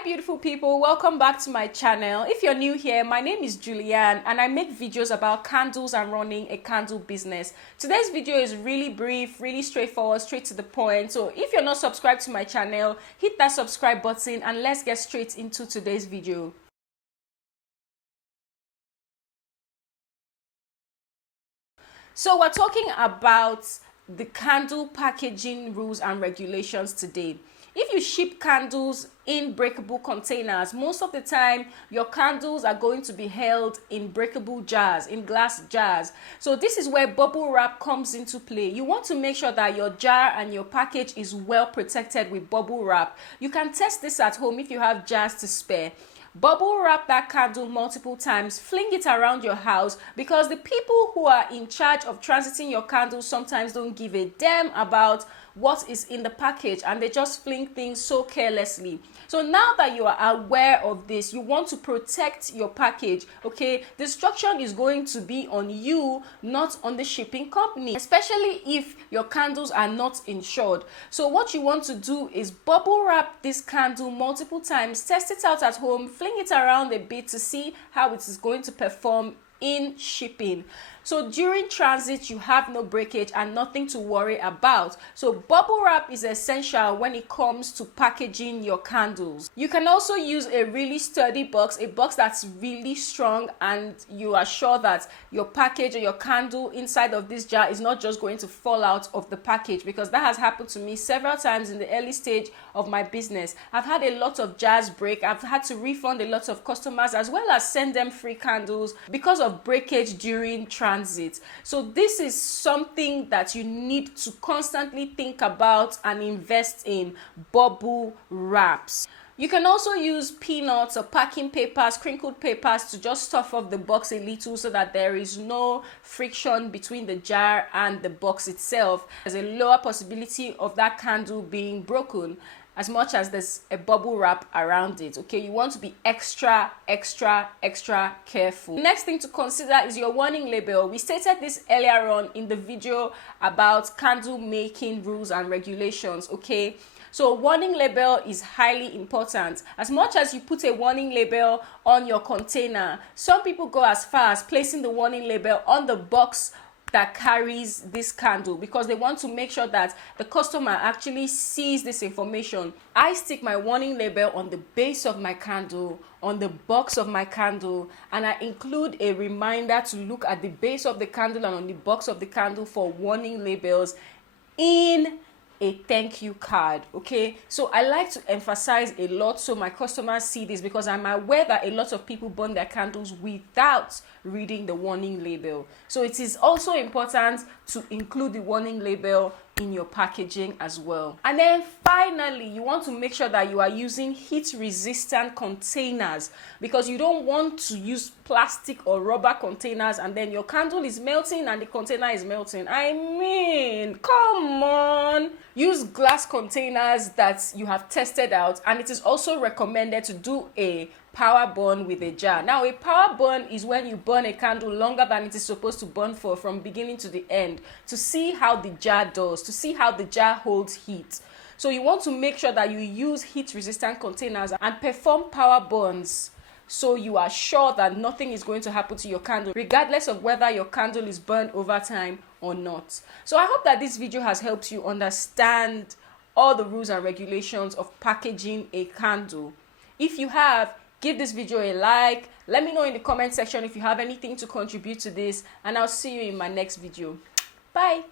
Hi beautiful people, welcome back to my channel. If you're new here, my name is Julianne and I make videos about candles and running a candle business. Today's video is really brief, really straightforward, straight to the point. So if you're not subscribed to my channel, hit that subscribe button and let's get straight into today's video. So we're talking about the candle packaging rules and regulations today. If you ship candles in breakable containers, most of the time your candles are going to be held in breakable jars, in glass jars. So this is where bubble wrap comes into play. You want to make sure that your jar and your package is well protected with bubble wrap. You can test this at home if you have jars to spare. Bubble wrap that candle multiple times, fling it around your house, because the people who are in charge of transiting your candles sometimes don't give a damn about what is in the package and they just fling things so carelessly. So now that you are aware of this, you want to protect your package, okay? The instruction is going to be on you, not on the shipping company, especially if your candles are not insured. So what you want to do is bubble wrap this candle multiple times, test it out at home, fling it around a bit to see how it is going to perform in shipping. So during transit you have no breakage and nothing to worry about. So bubble wrap is essential when it comes to packaging your candles. You can also use a really sturdy box, a box that's really strong, and you are sure that your package or your candle inside of this jar is not just going to fall out of the package, because that has happened to me several times in the early stage of my business. I've had a lot of jars break. I've had to refund a lot of customers as well as send them free candles because of breakage during transit. So this is something that you need to constantly think about and invest in: bubble wraps. You can also use peanuts or packing papers, crinkled papers, to just stuff off the box a little so that there is no friction between the jar and the box itself. There's a lower possibility of that candle being broken as much as there's a bubble wrap around it. Okay, you want to be extra careful. Next thing to consider is your warning label. We stated this earlier on in the video about candle making rules and regulations. Okay, so warning label is highly important. As much as you put a warning label on your container, some people go as far as placing the warning label on the box that carries this candle because they want to make sure that the customer actually sees this information. I stick my warning label on the base of my candle, on the box of my candle, and I include a reminder to look at the base of the candle and on the box of the candle for warning labels in a thank you card. Okay, so I like to emphasize a lot so my customers see this, because I'm aware that a lot of people burn their candles without reading the warning label. So it is also important to include the warning label in your packaging as well. And then finally, you want to make sure that you are using heat resistant containers, because you don't want to use plastic or rubber containers and then your candle is melting and the container is melting. I mean, come on. Use glass containers that you have tested out, and it is also recommended to do a power burn with a jar. Now, a power burn is when you burn a candle longer than it is supposed to burn for, from beginning to the end, to see how the jar does, to see how the jar holds heat. So you want to make sure that you use heat resistant containers and perform power burns, so you are sure that nothing is going to happen to your candle, regardless of whether your candle is burned over time or not. So I hope that this video has helped you understand all the rules and regulations of packaging a candle. If you have, give this video a like. Let me know in the comment section if you have anything to contribute to this, and I'll see you in my next video. Bye.